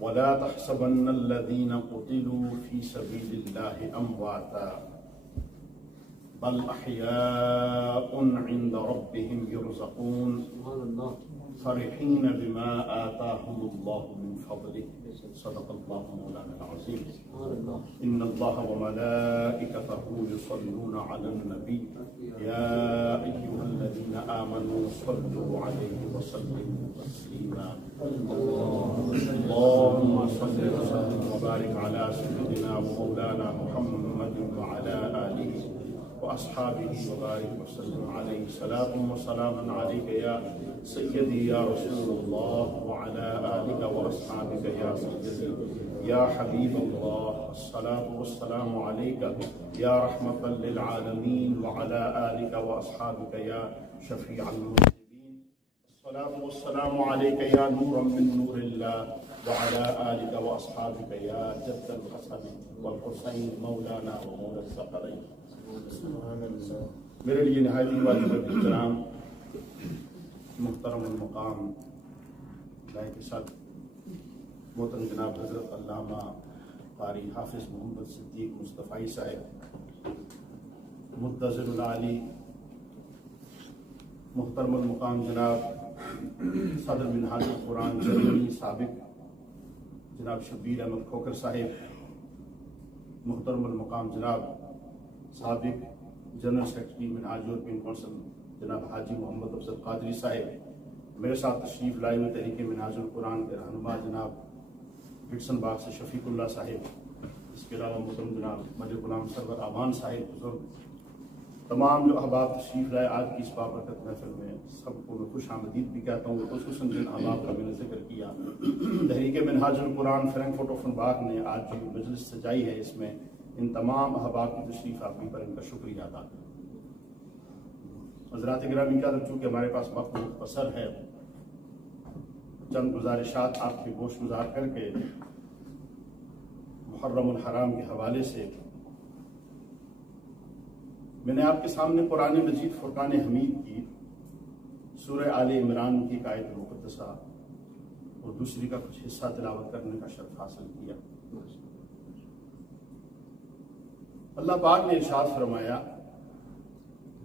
ولا تحسبن الذين قتلوا في سبيل الله أمواتا بل أحياء عند ربهم يرزقون فرحين بما آتاهم الله من فضله صدق الله مولانا العظيم. إن الله وملائكته يصلون على النبي يا أيها الذين آمنوا صلوا عليه وسلموا تسليما. اللهم صل وسلم وبارك على سيدنا ومولانا محمد وعلى آله وأصحابه وبارك وسلم عليه. صلاة وسلام عليك يا سيدي يا رسول الله وعلى آلك وأصحابك يا سيدي يا حبيب الله. الصلاة والسلام عليك يا رحمة للعالمين وعلى آلك وأصحابك يا شفيع المذنبين. الصلاة والسلام عليك يا نورا من نور الله وعلى آلك وأصحابك يا جد الحسن والحسين مولانا ومولى الثقلين. میرے لیے نہایت واجب احترام محترم المقام لائق صدر محترم جناب حضرت علامہ قاری حافظ محمد صدیق مصطفی صاحب متظر العالی، محترم المقام جناب صدر منہاج القرآن جرمنی سابق جناب شبیر احمد کھوکر صاحب، محترم المقام جناب سابق جنرل سیکرٹری منہاج یورپین کونسل جناب حاجی محمد افضل قادری صاحب، میرے ساتھ تشریف لائے ہوئے تحریک منہاج القرآن کے رہنما جناب وٹسن باغ سے شفیق اللہ صاحب، اس کے علاوہ محترم جناب ملک غلام سرور امان صاحب، بزرگ تمام جو احباب تشریف لائے آج کی اس بابرکت محفل میں، سب کو میں خوش آمدید بھی کہتا ہوں. خصوصاً جن احباب کا میں نے ذکر کیا، تحریک منہاج القرآن فرینکفرٹ اوفنباگ نے آج جو مجلس سجائی ہے، اس میں ان تمام احباب کی تشریف آوری پر ان کا شکریہ ادا کرتا ہوں. حضرات گرامی کا چونکہ ہمارے پاس وقت مختصر ہے، چند گزارشات آپ کے گوش گزار کر کے محرم الحرام کے حوالے سے میں نے آپ کے سامنے قرآن مجید فرقان حمید کی سورہ آل عمران کی ایک آیت مقدسہ اور دوسری کا کچھ حصہ تلاوت کرنے کا شرف حاصل کیا. اللہ پاک نے ارشاد فرمایا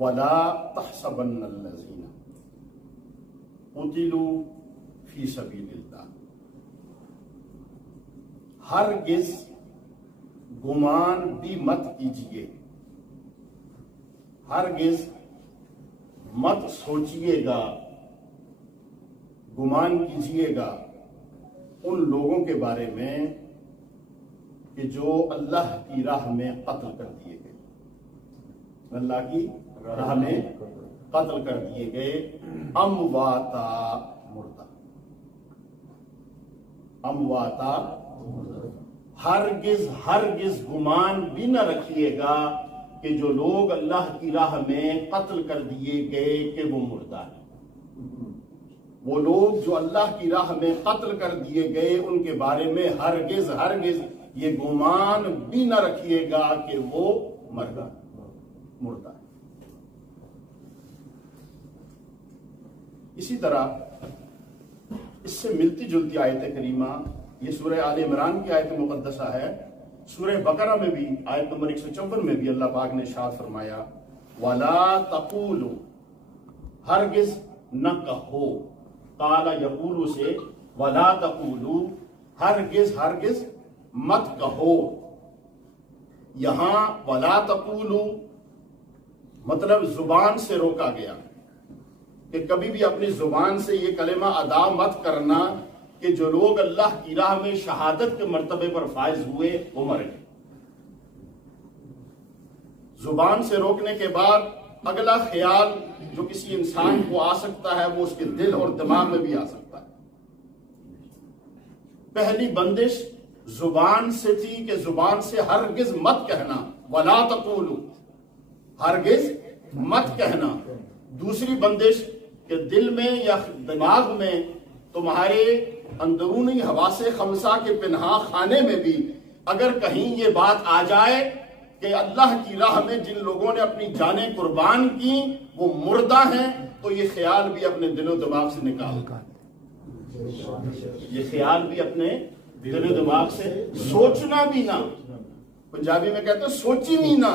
وَلَا تَحْسَبَنَّ الَّذِينَ قُتِلُوا فِي سَبِيلِ اللَّهِ، ہرگز گمان بھی مت کیجئے، ہرگز مت سوچئے گا، گمان کیجئے گا ان لوگوں کے بارے میں کہ جو اللہ کی راہ میں قتل کر دیے گئے، اللہ کی راہ میں قتل کر دیے گئے، امواتا مردہ، امواتا ہرگز ہرگز گمان بھی نہ رکھیے گا کہ جو لوگ اللہ کی راہ میں قتل کر دیے گئے کہ وہ مردہ ہیں. وہ لوگ جو اللہ کی راہ میں قتل کر دیے گئے ان کے بارے میں ہرگز ہرگز یہ گمان بھی نہ رکھیے گا کہ وہ مردہ ہے. اسی طرح اس سے ملتی جلتی آیت کریمہ یہ سورہ آل عمران کی آیت مقدسہ ہے. سورہ بقرہ میں بھی آیت نمبر 154 میں بھی اللہ پاک نے ارشاد فرمایا وَلَا تَقُولُوا، ہرگز نہ کہو، قَالَ یقولو سے وَلَا تَقُولُوا، ہرگز ہرگز مت کہو. یہاں وَلَا تَقُولُوا مطلب زبان سے روکا گیا کہ کبھی بھی اپنی زبان سے یہ کلمہ ادا مت کرنا کہ جو لوگ اللہ کی راہ میں شہادت کے مرتبے پر فائز ہوئے وہ مر گئے. زبان سے روکنے کے بعد اگلا خیال جو کسی انسان کو آ سکتا ہے وہ اس کے دل اور دماغ میں بھی آ سکتا ہے. پہلی بندش زبان سے تھی کہ زبان سے ہرگز مت کہنا، وَلَا تَقُولُوا، ہرگز مت کہنا. دوسری بندش کہ دل میں یا دماغ میں تمہارے اندرونی حواس خمسہ کے پنہا خانے میں بھی اگر کہیں یہ بات آ جائے کہ اللہ کی راہ میں جن لوگوں نے اپنی جانیں قربان کی وہ مردہ ہیں، تو یہ خیال بھی اپنے دل و دماغ سے نکال، یہ خیال بھی اپنے دل و دماغ سے سوچنا بھی نہ. پنجابی میں کہتے ہیں سوچی بھی نہ,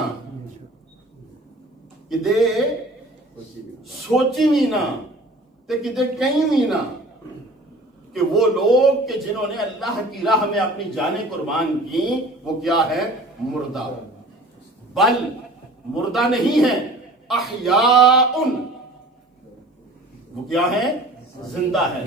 کدے سوچی بھی نہ تے کدے کہیں بھی نہ کہ وہ لوگ کہ جنہوں نے اللہ کی راہ میں اپنی جانیں قربان کی وہ کیا ہے؟ مردہ. بل مردہ نہیں ہے, احیاء, وہ کیا ہے؟ زندہ ہے.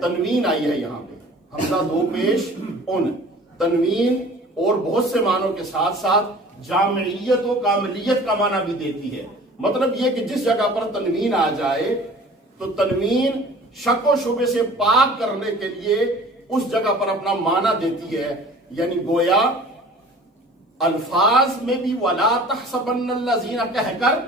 تنوین آئی ہے یہاں پہ, حمزہ دو پیش ان, تنوین اور بہت سے معنوں کے ساتھ ساتھ جامعیت و کاملیت کا معنی بھی دیتی ہے. مطلب یہ کہ جس جگہ پر تنوین آ جائے تو تنوین شک و شبے سے پاک کرنے کے لیے اس جگہ پر اپنا معنی دیتی ہے. یعنی گویا الفاظ میں بھی وَلَا تَحْسَبَنَّ الَّذِينَ کہہ کر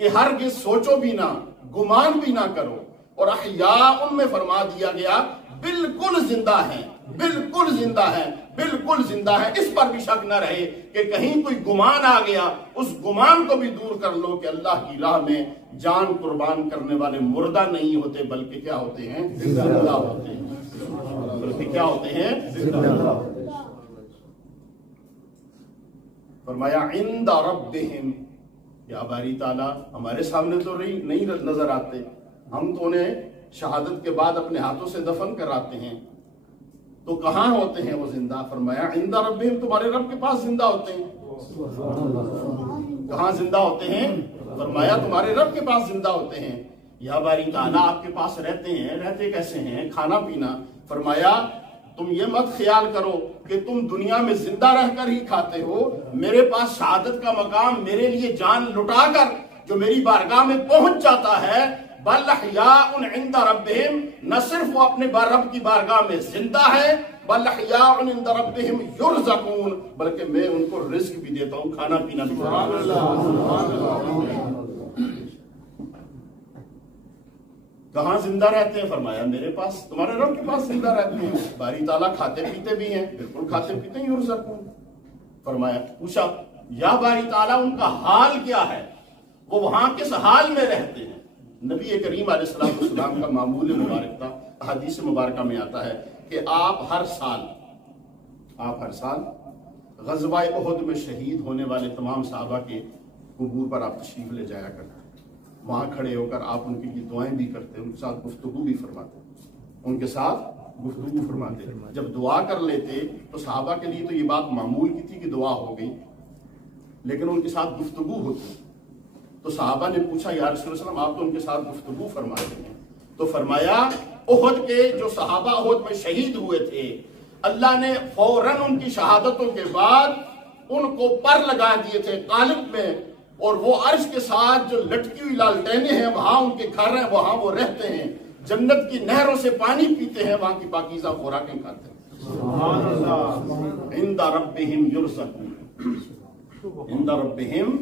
کہ ہرگز سوچو بھی نہ, گمان بھی نہ کرو, اور احیاء ان میں فرما دیا گیا بالکل زندہ ہیں, بالکل زندہ ہیں, بالکل زندہ ہیں. اس پر بھی شک نہ رہے کہ کہیں کوئی گمان آ گیا, اس گمان کو بھی دور کر لو کہ اللہ کی راہ میں جان قربان کرنے والے مردہ نہیں ہوتے بلکہ کیا ہوتے ہیں؟ زندہ ہوتے ہیں. بلکہ کیا ہوتے ہیں؟ زندہ. فرمایا عند ربہم, یا باری تعالیٰ ہمارے سامنے تو نہیں نظر آتے, ہم تو انہیں شہادت کے بعد اپنے ہاتھوں سے دفن کراتے ہیں, تو کہاں ہوتے ہیں وہ زندہ؟ فرمایا عند ربہم, تمہارے رب کے پاس زندہ ہوتے ہیں. کہاں زندہ ہوتے ہیں؟ فرمایا تمہارے رب کے پاس زندہ ہوتے ہیں. یا باری تعالیٰ آپ کے پاس رہتے ہیں, رہتے کیسے ہیں؟ کھانا پینا. فرمایا تم یہ مت خیال کرو کہ تم دنیا میں زندہ رہ کر ہی کھاتے ہو, میرے پاس شہادت کا مقام میرے لیے جان لٹا کر جو میری بارگاہ میں پہنچ جاتا ہے, بل احیاء عند ربہم, نہ صرف وہ اپنے رب کی بارگاہ میں زندہ ہے, بل احیاء عند ربہم یرزقون, بلکہ میں ان کو رزق بھی دیتا ہوں, کھانا پینا بھی دیتا ہوں. کہاں زندہ رہتے ہیں؟ فرمایا میرے پاس, تمہارے رب کے پاس زندہ رہتے ہیں. باری تعالیٰ کھاتے پیتے بھی ہیں, بالکل کھاتے پیتے ہیں, یرزقون. فرمایا, پوچھا یا باری تعالیٰ ان کا حال کیا ہے, وہ وہاں کس حال میں رہتے ہیں؟ نبی کریم علیہ السلام کا معمول مبارک تھا, حدیث مبارکہ میں آتا ہے کہ آپ ہر سال غزوہ احد میں شہید ہونے والے تمام صحابہ کے قبور پر آپ تشریف لے جایا کرتے, وہاں کھڑے ہو کر آپ ان کی دعائیں بھی کرتے, ان کے ساتھ گفتگو بھی فرماتے, جب دعا کر لیتے تو صحابہ کے لیے تو یہ بات معمول کی تھی کہ دعا ہو گئی, لیکن ان کے ساتھ گفتگو ہوتی. تو صحابہ نے پوچھا یا رسول اللہ آپ تو ان کے ساتھ گفتگو فرماتے ہیں, تو فرمایا احد کے جو صحابہ احد میں شہید ہوئے تھے, اللہ نے فوراً ان کی شہادتوں کے بعد ان کو پر لگا دیے تھے قالب میں, اور وہ عرش کے ساتھ جو لٹکی ہوئی لالٹینیں ہیں وہاں ان کے گھر ہیں, وہاں وہ رہتے ہیں, جنت کی نہروں سے پانی پیتے ہیں, وہاں کی پاکیزہ خوراکیں کھاتے ہیں. سبحان اللہ. عند ربہم یرزقون, عند ربہم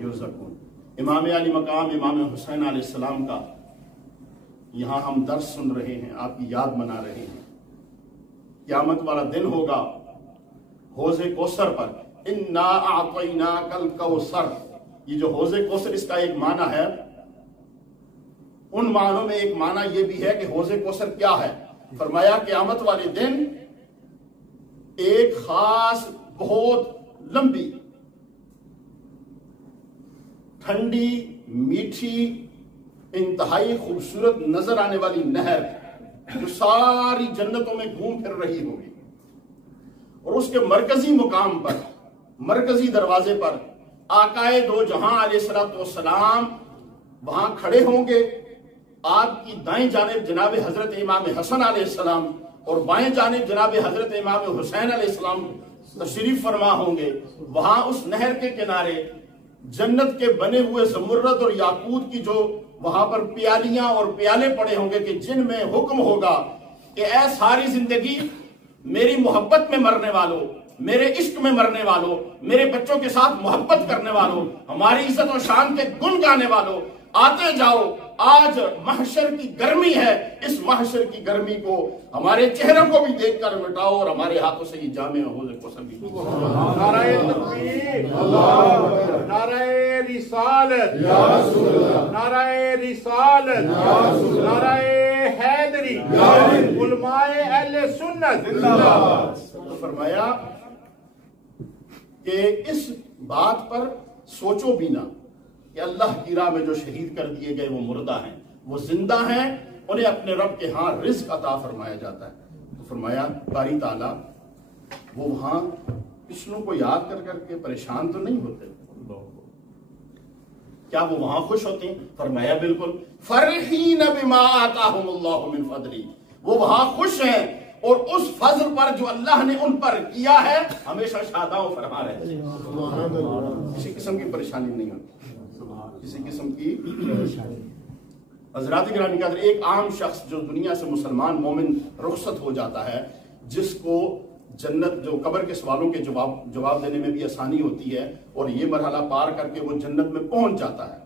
یرزقون. امام علی مقام امام حسین علیہ السلام کا یہاں ہم درس سن رہے ہیں, آپ کی یاد منا رہے ہیں. قیامت والا دن ہوگا, حوض کوثر پر, انا اعطیناک الکوثر. یہ جو حوض کوثر اس کا ایک معنی ہے, ان معنوں میں ایک معنی یہ بھی ہے کہ حوض کوثر کیا ہے. فرمایا قیامت والے دن ایک خاص بہت لمبی ٹھنڈی میٹھی انتہائی خوبصورت نظر آنے والی نہر جو ساری جنتوں میں گھوم پھر رہی ہوگی, اور اس کے مرکزی مقام پر, مرکزی دروازے پر آقائے دو جہاں علیہ السلام وہاں کھڑے ہوں گے. آپ کی دائیں جانب جناب حضرت امام حسن علیہ السلام اور بائیں جانب جناب حضرت امام حسین علیہ السلام تشریف فرما ہوں گے. وہاں اس نہر کے کنارے جنت کے بنے ہوئے زمرد اور یاقوت کی جو وہاں پر پیالیاں اور پیالے پڑے ہوں گے کہ جن میں حکم ہوگا کہ اے ساری زندگی میری محبت میں مرنے والوں, میرے عشق میں مرنے والوں, میرے بچوں کے ساتھ محبت کرنے والوں, ہماری عزت و شان کے گن گانے والوں, آتے جاؤ. آج محشر کی گرمی ہے, اس محشر کی گرمی کو ہمارے چہروں کو بھی دیکھ کر مٹاؤ, اور ہمارے ہاتھوں سے یہ جامع حوض کوثر بھی. نعرہ تکبیر, نعرہ رسالت, نعرہ رسالت, نعرہ حیدری، علماء اہل سنت، تو فرمایا کہ اس بات پر سوچو بھی نہ کہ اللہ کی راہ میں جو شہید کر دیے گئے وہ مردہ ہیں، وہ زندہ ہیں، انہیں اپنے رب کے ہاں رزق عطا فرمایا جاتا ہے۔ تو فرمایا باری تعالیٰ وہ وہاں پچھلوں کو یاد کر کر کے پریشان تو نہیں ہوتے، کیا وہ وہاں خوش ہوتے ہیں؟ فرمایا بالکل، فرحین بما آتاہم اللہ من فضلہ، وہ وہاں خوش ہیں اور اس فضل پر جو اللہ نے ان پر کیا ہے ہمیشہ شاداں و فرحاں رہتے ہیں، کسی قسم کی پریشانی نہیں ہوتی، کسی قسم کی پریشانی۔ حضرات گرامی قدر، ایک عام شخص جو دنیا سے مسلمان مومن رخصت ہو جاتا ہے، جس کو جنت جو قبر کے سوالوں کے جواب دینے میں بھی آسانی ہوتی ہے اور یہ مرحلہ پار کر کے وہ جنت میں پہنچ جاتا ہے۔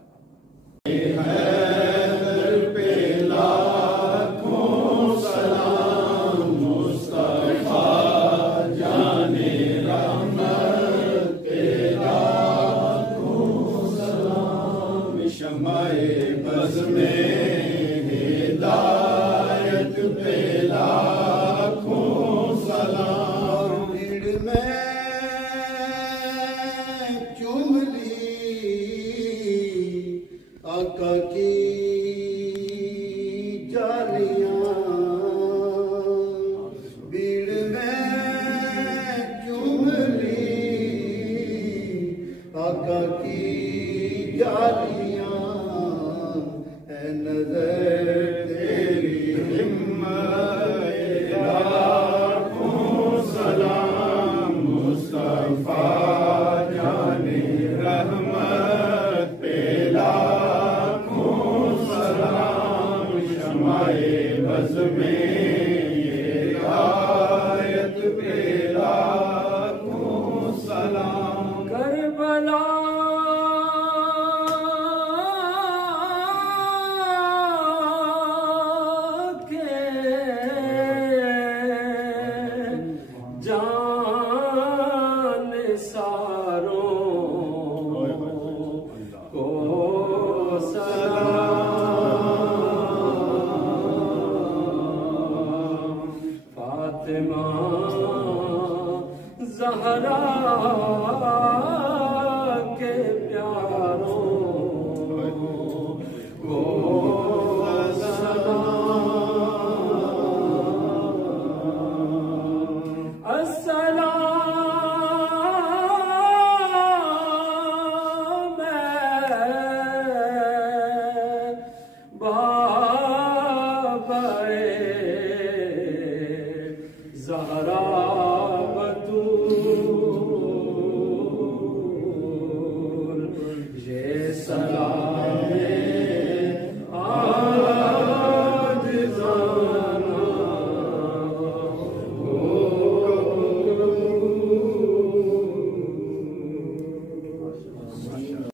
زہرا